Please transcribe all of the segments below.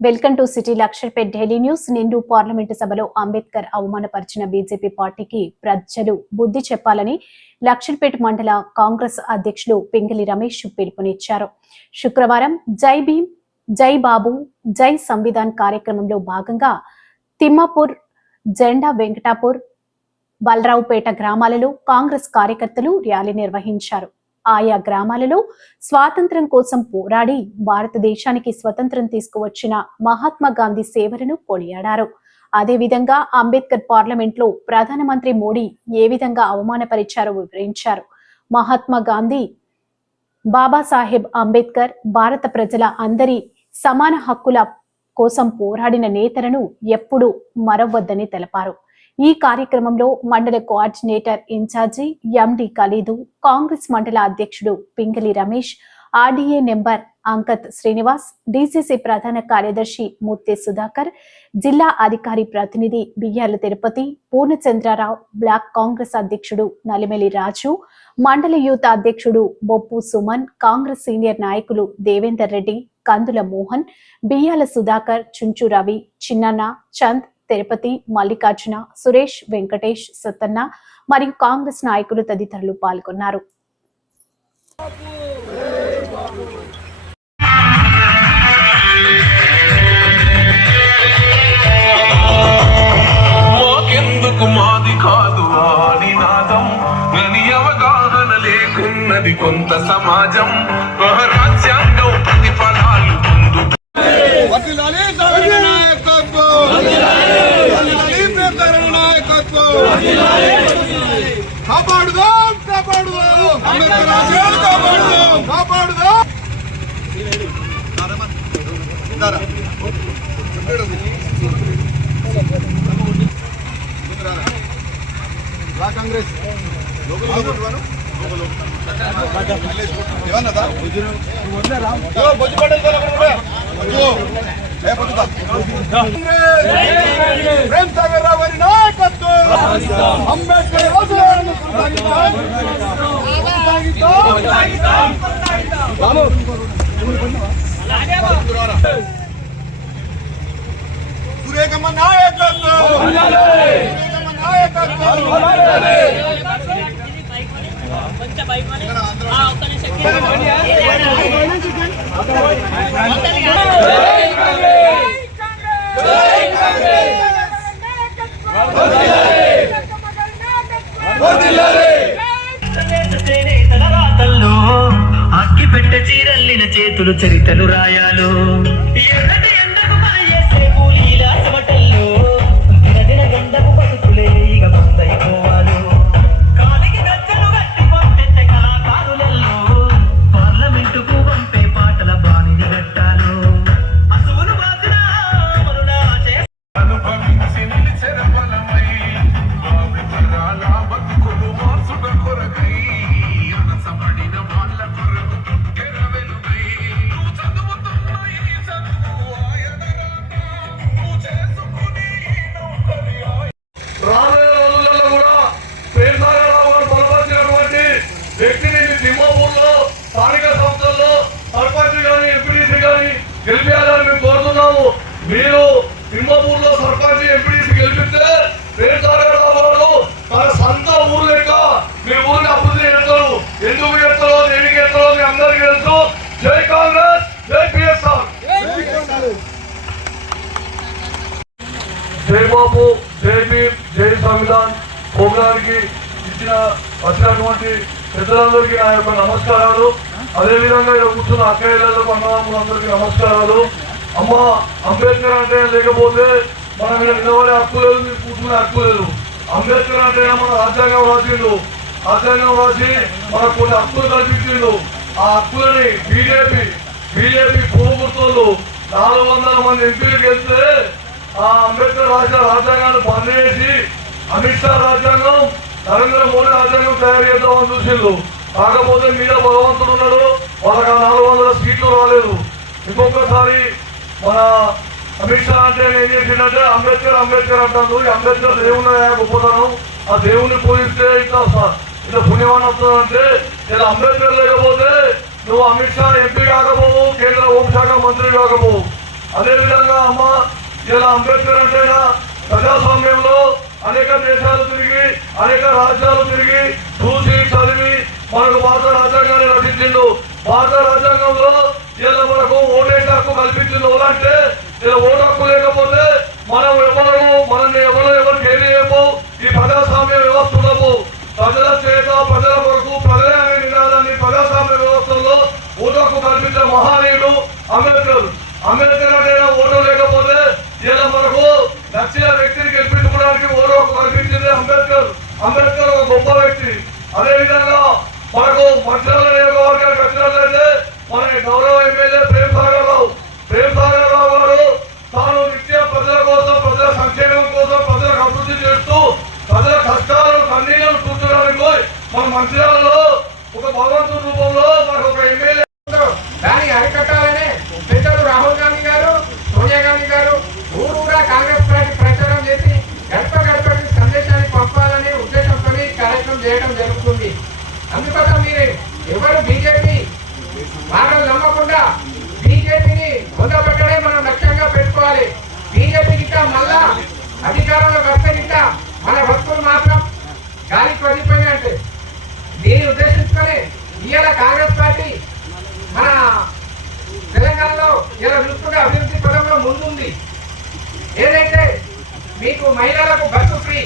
Welcome to city Luxettipet Delhi news. నిండు parliament సభలో Ambedkar అవమానపరిచిన BJP పార్టీకి ప్రజలు బుద్ధి చెప్పాలని లక్షర్పేట్ మండల కాంగ్రెస్ అధ్యక్షులు పింగలి రమేష్ పిలుపునిచ్చారు. శుక్రవారం జై భీమ్ జై బాబు జై సంవిధాన్ కార్యక్రమంలో భాగంగా తిమ్మాపూర్ జెండా వెంకటాపూర్ బలరావుపేట గ్రామాలలో కాంగ్రెస్ కార్యకర్తలు ర్యాలీ నిర్వహించారు. ఆయా గ్రామాలలో స్వాతంత్ర్యం కోసం పోరాడి భారతదేశానికి స్వతంత్రం తీసుకువచ్చిన మహాత్మా గాంధీ సేవలను కొనియాడారు. అదేవిధంగా అంబేద్కర్ పార్లమెంట్లో ప్రధానమంత్రి మోడీ ఏ విధంగా అవమానపరిచారో వివరించారు. మహాత్మా గాంధీ బాబాసాహెబ్ అంబేద్కర్ భారత ప్రజల అందరి సమాన హక్కుల కోసం పోరాడిన నేతలను ఎప్పుడూ మరవద్దని తెలిపారు. ఈ కార్యక్రమంలో మండల coordinator in charge MD Khalid Congress మండల అధ్యక్షుడు Pingali Ramesh RDA number Ankath Srinivas DCC ప్రధాన కార్యదర్శి మూర్తి సుధాకర్ జిల్లా అధికారి ప్రతినిధి బియ్యాల తిరుపతి పూర్ణచంద్రరావు బ్లాక్ కాంగ్రెస్ అధ్యక్షుడు నలిమెలి రాజు మండల యూత్ అధ్యక్షుడు బొప్పు సుమన్ కాంగ్రెస్ సీనియర్ నాయకులు దేవేందర్ రెడ్డి కందుల మోహన్ బియ్యాల సుధాకర్ చుంచు రవి చిన్నన్న చంద్ తిరుపతి మల్లికార్జున సురేష్ వెంకటేష్ సత్తన్న మరియు కాంగ్రెస్ నాయకులు తదితరులు పాల్గొన్నారు. లేకున్నది కొంత సమాజం. రాజ్యాంగం ప్రతిఫలాలు వర్ధిల్లాలి సాగర నాయకత్వం వర్ధిల్లాలి ప్రియకరణ నాయకత్వం కాపాడుదాం కాపాడుదాం. అంబేద్కర్ ఆశయాలు కాపాడుదాం. కాపాడుదాం. రా కాంగ్రెస్. ఏమన్నదా యో, బొజ్జు పడ్డది కదా ప్రేమ్ సాగర్ రావు గారి నాయకత్వం అంబేద్కర్ ఆశయాలను సురేఖమ్మ నాయకత్వం నాయకత్వం అగ్గి చీరల్లిన చేతులు చరితలు రాయాలు. వ్యక్తిని సింహపూర్లో స్థానిక సంస్థల్లో సర్పంచ్ కానీ ఎంపీడీసీ కానీ గెలిపించాలని మేము కోరుతున్నాము. మీరు సింహపూర్లో సర్పంచ్ ఎంపీడీసీ గెలిపిస్తే పేర్నారాయణరావు తన సొంత ఊరు లెక్క మీ ఊరిని అభివృద్ధి చేస్తారు. ఎందుకు చేస్తారో దేనికి చేస్తారో మీ అందరికీ తెలుసు. జై కాంగ్రెస్ జై పిఎస్ఆర్. జై బాబు జై భీమ్ జై సంవిధాన్. ప్రోగ్రానికి ఇచ్చిన వచ్చినటువంటి పెద్దలందరికీ నా యొక్క నమస్కారాలు. అదేవిధంగా ఇక్కడ కూర్చున్న అక్కయ్యలకు అన్నదమ్ములందరికీ నమస్కారాలు. అమ్మ అంబేద్కర్ అంటే లేకపోతే మనం ఇక్కడ నిలబడే హక్కు లేదు మీరు కూర్చునే హక్కు లేదు. అంబేద్కర్ అంటే మన రాజ్యాంగం రాసిండు రాజ్యాంగం రాసి మనకు కొన్ని హక్కులు కల్పించిండు. ఆ హక్కులని బీజేపీ బీజేపీ పోగొడుతోళ్ళు నాలుగు వందల మంది ఎంపీలకు వెళ్తే ఆ అంబేద్కర్ రాసిన రాజ్యాంగాన్ని బంద్ చేసి అమిత్ షా రాజ్యాంగం నరేంద్ర మోడీ రాజ్యాంగం తయారు చేద్దామని చూసిండు కాకపోతే మీద భగవంతుడు ఉన్నాడు. వాళ్ళకి ఆ నాలుగు వందల సీట్లు రాలేదు. ఇంకొకసారి మన అమిత్ షా అంటే ఏం చేసిండంటే అంబేద్కర్ అంబేద్కర్ అంటారు. ఈ అంబేద్కర్ దేవుని గొప్పతనం. ఆ దేవుని పూజిస్తే ఇట్లా స- ఇట్లా పుణ్యమని వస్తుందంటే ఇలా అంబేద్కర్ లేకపోతే నువ్వు అమిత్ షా ఎంపీ కాకపోవు కేంద్ర హోంశాఖ మంత్రి కాకపోవు. అదేవిధంగా అమ్మ ఇలా అంబేద్కర్ అంటేనా ప్రజాస్వామ్యంలో అనేక దేశాలు తిరిగి అనేక రాజ్యాలు తిరిగి చూసి చదివి మనకు భారత రాజ్యాంగాన్ని రచించిండు. భారత రాజ్యాంగంలో ఇలా మనకు ఓటే హక్కు కల్పించింది అంటే ఇలా ఓటు హక్కు లేకపోతే మనం ఎవరు మనల్ని ఎవరు ఎవరు చేయలేము ఈ ప్రజాస్వామ్య వ్యవస్థ ఉండవు ప్రజల చేత ప్రజల కొరకు ప్రజలే అనే నినాదాన్ని ప్రజాస్వామ్య వ్యవస్థలో ఓటు హక్కు కల్పించిన మహానీయుడు అంబేద్కర్. అంబేద్కర్ అంటే ఓటు లేకపోతే ఇలా మనకు నచ్చిన వ్యక్తిని గెలిపి ఓటు ఓరో కల్పించింది అంబేద్కర్. అంబేద్కర్ ఒక గొప్ప వ్యక్తి. అదేవిధంగా మనకు మంత్రాల నియోజకవర్గానికి వచ్చినట్లయితే మన గౌరవ ఎమ్మెల్యే ప్రేమ్ సాగర్ రావు ప్రేమ్ సాగర్ రావు గారు తాను నిత్యం ప్రజల కోసం ప్రజల సంక్షేమం కోసం ప్రజలకు అభివృద్ధి చేస్తూ ప్రజల కష్టాలను కన్నీళ్ళను చూడడానికి మన మంత్రాలలో ఒక భగవంతుడి రూపంలో మనకు ఒక ఎమ్మెల్యే దాన్ని అరికట్టాలని పెద్దలు రాహుల్ గాంధీ గారు సోనియా గాంధీ గారు ఊరూరా కాంగ్రెస్ పార్టీ ప్రచారం చేసి గడప గడపకి సందేశాన్ని పంపాలనే ఉద్దేశంతో ఈ కార్యక్రమం చేయడం జరుగుతుంది అందుకోసం మీరు ఎవరు బీజేపీ మాటలు నమ్మకుండా బీజేపీని పొందబెట్టడే మనం లక్ష్యంగా పెట్టుకోవాలి బీజేపీ గిట్ట మళ్ళా అధికారంలోకి వస్తే గిట్ట మన భక్తులు మాత్రం గాలికి వదిలిపోయినాయి అంటే దీన్ని ఉద్దేశించుకొని ఇవాళ కాంగ్రెస్ పార్టీ మన తెలంగాణలో ఇలా చూసుకుంటే అభివృద్ధి పదంలో ముందుంది. ఏదైతే మీకు మహిళలకు బస్సు ఫ్రీ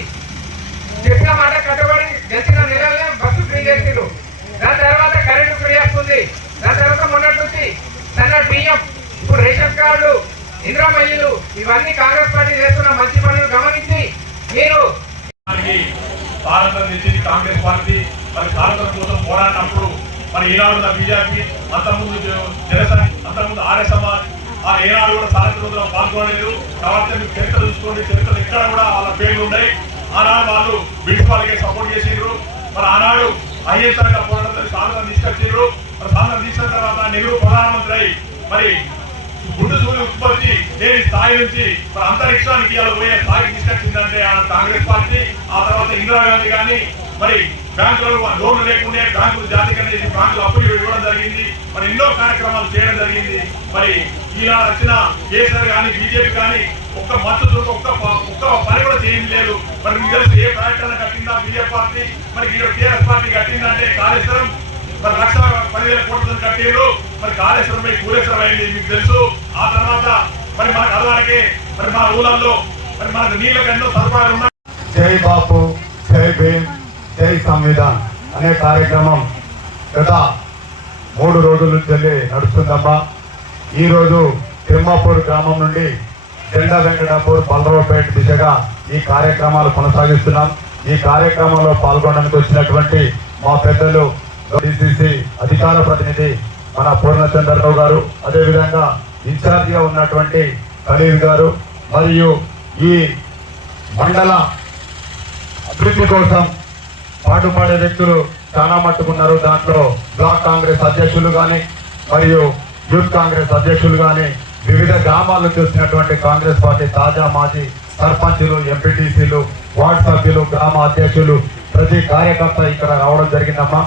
చెప్పిన మాట కట్టుబడి గెలిచిన నెలలనే బస్సు ఫ్రీ చేసిరు దాని తర్వాత కరెంటు ఫ్రీ వస్తుంది. దాని తర్వాత మొన్నటి నుంచి సన్న బియ్యం ఇప్పుడు రేషన్ కార్డు ఇంద్రమయ్యలు ఇవన్నీ కాంగ్రెస్ పార్టీ చేస్తున్న మంచి పనులు గమనించి మీరు మనకి భారతం తెచ్చింది కాంగ్రెస్ పార్టీ మరి భారతం కోసం పోరాడినప్పుడు మరి ఈనాడు ఉన్న బీజేపీ అంతకుముందు జనసేన అంతకుముందు ఆర్య సమాజ్ ఆ ఏనాడు కూడా సాయంత్రం పాల్గొనలేదు. కాబట్టి మీరు చరిత్ర చూసుకోండి. చరిత్రలు ఎక్కడ కూడా వాళ్ళ పేర్లు ఉన్నాయి ఆనాడు వాళ్ళు బ్రిటిష్ వాళ్ళకి సపోర్ట్ చేసిండ్రు. మరి ఆనాడు అయ్యేసరిగా పోరాటం సాధన తీసుకొచ్చిండ్రు. మరి సాధన తీసుకున్న తర్వాత నెహ్రూ ప్రధానమంత్రి అయి మరి గుండు సూర్య ఉత్పత్తి లేని స్థాయి నుంచి మరి అంతరిక్షానికి ఇవాళ పోయే స్థాయికి తీసుకొచ్చిందంటే ఆ కాంగ్రెస్ పార్టీ. ఇందిరాగాంధీ కానీ మరి బ్యాంకులు లోన్లు లేకుండా బ్యాంకులు జాతీకరణ చేసి బ్యాంకులు అప్పులు ఇవ్వడం జరిగింది. మరి ఎన్నో కార్యక్రమాలు చేయడం జరిగింది. మరి ఇలా వచ్చిన కేసీఆర్ కానీ బీజేపీ కానీ ఒక్క మద్దతు ఒక్క ఒక్క పని కూడా చేయం లేదు. మరి మీకు తెలుసు ఏ ప్రకటన కట్టిందా బీజేపీ పార్టీ? మరి టీఆర్ఎస్ పార్టీ కట్టిందంటే కాళేశ్వరం. మరి లక్ష పదివేల కోట్ల కట్టిండ్రు. మరి కాళేశ్వరం పోయి కూలేశ్వరం అయింది మీకు తెలుసు. ఆ తర్వాత మరి మన కడవాలకి మరి మా ఊళ్ళల్లో మరి మనకు నీళ్ళకి ఎన్నో సదుపాయాలు ఉన్నాయి. జై బాపు. జై భీమ్ జై సంవిధాన్ అనే కార్యక్రమం గత మూడు రోజుల నుంచి నడుస్తుందమ్మా. ఈరోజు తిమ్మాపూర్ గ్రామం నుండి జెండా వెంకటాపూర్ బలరావుపేట దిశగా ఈ కార్యక్రమాలు కొనసాగిస్తున్నాం. ఈ కార్యక్రమంలో పాల్గొనడానికి వచ్చినటువంటి మా పెద్దలు డిసిసి అధికార ప్రతినిధి మన పూర్ణచంద్రరావు గారు అదేవిధంగా ఇన్ఛార్జిగా ఉన్నటువంటి ఖలీల్ గారు మరియు ఈ మండల అభివృద్ధి కోసం పాటుపడే వ్యక్తులు చాలా మట్టుకున్నారు. దాంట్లో బ్లాక్ కాంగ్రెస్ అధ్యక్షులు కానీ మరియు యూత్ కాంగ్రెస్ అధ్యక్షులు కానీ వివిధ గ్రామాల్లో చూసినటువంటి కాంగ్రెస్ పార్టీ తాజా మాజీ సర్పంచులు ఎంపీటీసీలు వార్డు సభ్యులు గ్రామ అధ్యక్షులు ప్రతి కార్యకర్త ఇక్కడ రావడం జరిగిందమ్మా.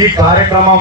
ఈ కార్యక్రమం